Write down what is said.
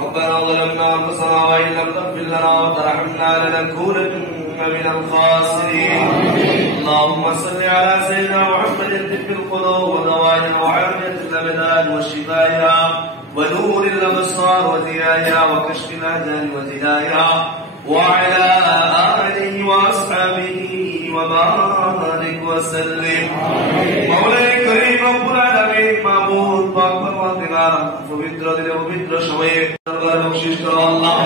ربنا ظلمنا انفسنا وان لم تغفر لنا وترحمنا لنكونن من الخاسرين اللهم صل على سيدنا محمد طب القلوب ودوائها وعافيه الابدان وشفائها ونور الابصار وضيائها وكشف الاهدان وزلائها وعلى اله واصحابه وبارك وسلم مولاي كريم رب العالمين معبود পাক পরমাত্মা পবিত্র দিনে পবিত্র সময়ে দরবারে বকশিশ করো আল্লাহ